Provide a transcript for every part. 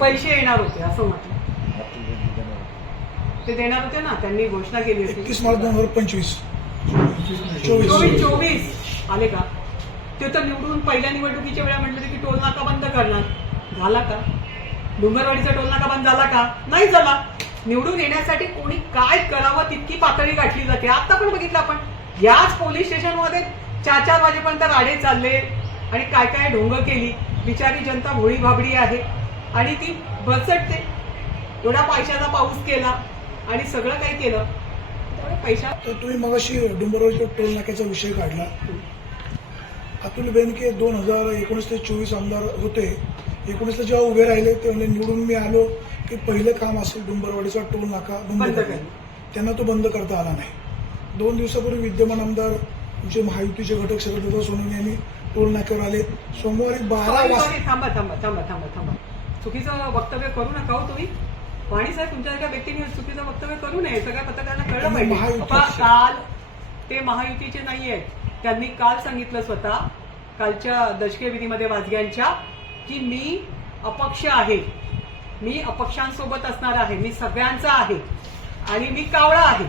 पैसे येणार होते असं म्हटलं. ते देणार होते ना त्यांनी घोषणा केली होती. एकतीस मार्च दोन हजार पंचवीस. चोवीस. चोवीस. चोवीस. आले का? ते तर निवडून पहिल्या निवडणुकीच्या वेळा म्हटलं होते की टोल नाका बंद करणार. झाला का? डोंगरवाडीचा टोल नाका बंद झाला का? नाही झाला. निवडून येण्यासाठी कोणी काय करावं तितकी पातळी गाठली जाते. आता पण बघितलं आपण. याच पोलीस स्टेशनमध्ये चार चार वाजेपर्यंत राडे चालले आणि काय काय ढोंग केली. बिचारी जनता भोळी भाबडी आहे. आणि ती बसटते एवढा पैशाचा पाऊस केला आणि सगळं काही केलं. त्यामुळे पैशा तर तुम्ही मगाशी डोंबरवाडीच्या टोल नाक्याचा विषय काढला. अतुल बेनके दोन हजार एकोणीस ते चोवीस आमदार होते. एकोणीसला जेव्हा उभे राहिले ते म्हणजे निवडून मी आलो की पहिलं काम असेल डोंबरवाडीचा टोल नाका बंद. त्यांना तो बंद करता आला नाही. दोन दिवसापूर्वी विद्यमान आमदार तुमचे महायुतीचे घटक शरददादा सोनवणे यांनी टोल नाक्यावर आले. सोमवारी बारा वाजता थांबा थांबा थांबा थांबा थांबा. चुकीचं वक्तव्य करू नका हो तुम्ही. वाणी साहेब तुमच्यासारख्या व्यक्तीने चुकीचं वक्तव्य करू नये सगळ्या पत्रकारांना कळलं पाहिजे. काल ते महायुतीचे नाही आहेत त्यांनी काल सांगितलं स्वतः कालच्या दशके विधीमध्ये वाजग्यांच्या की मी अपक्ष आहे. मी अपक्षांसोबत असणार आहे. मी सगळ्यांचा आहे. आणि मी कावळा आहे.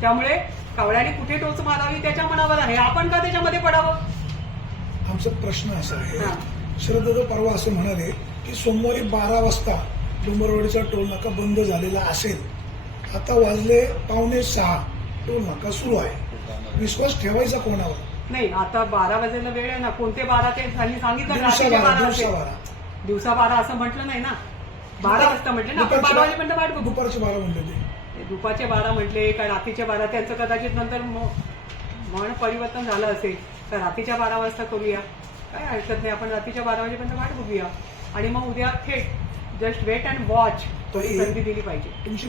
त्यामुळे कावळ्याने कुठे टोच मारावी त्याच्या मनावर आहे. आपण का त्याच्यामध्ये पडावं? आमचा प्रश्न असा. आहे शरददादा परवा असं म्हणाले की सोमवारी बारा वाजता डोंबरवाडीचा टोल नाका बंद झालेला असेल. आता वाजले पावणे सहा. टोल नाका सुरू आहे. विश्वास ठेवायचा कोणावर? नाही आता बारा वाजेला वेळ आहे ना. कोणते बारा ते त्यांनी सांगितलं दिवसा बारा बारा दिवसा असेल. बारा. दिवसा बारा असं म्हटलं नाही ना. बारा वाजता म्हटलं ना. आपण दुपारचे बारा वाजेपर्यंत वाट बारा- बघू. दुपारचे बारा म्हणले ते. दुपारचे बारा म्हटले का रात्रीचे बारा? त्यांचं कदाचित नंतर म- म्हण परिवर्तन झालं असेल. तर रात्रीच्या बारा वाजता करूया. काय हरकत नाही आपण रात्रीच्या बारा वाजेपर्यंत वाट बघूया. आणि मग उद्या थेट जस्ट वेट अँड वॉच हे- संधी दिली पाहिजे. तुमची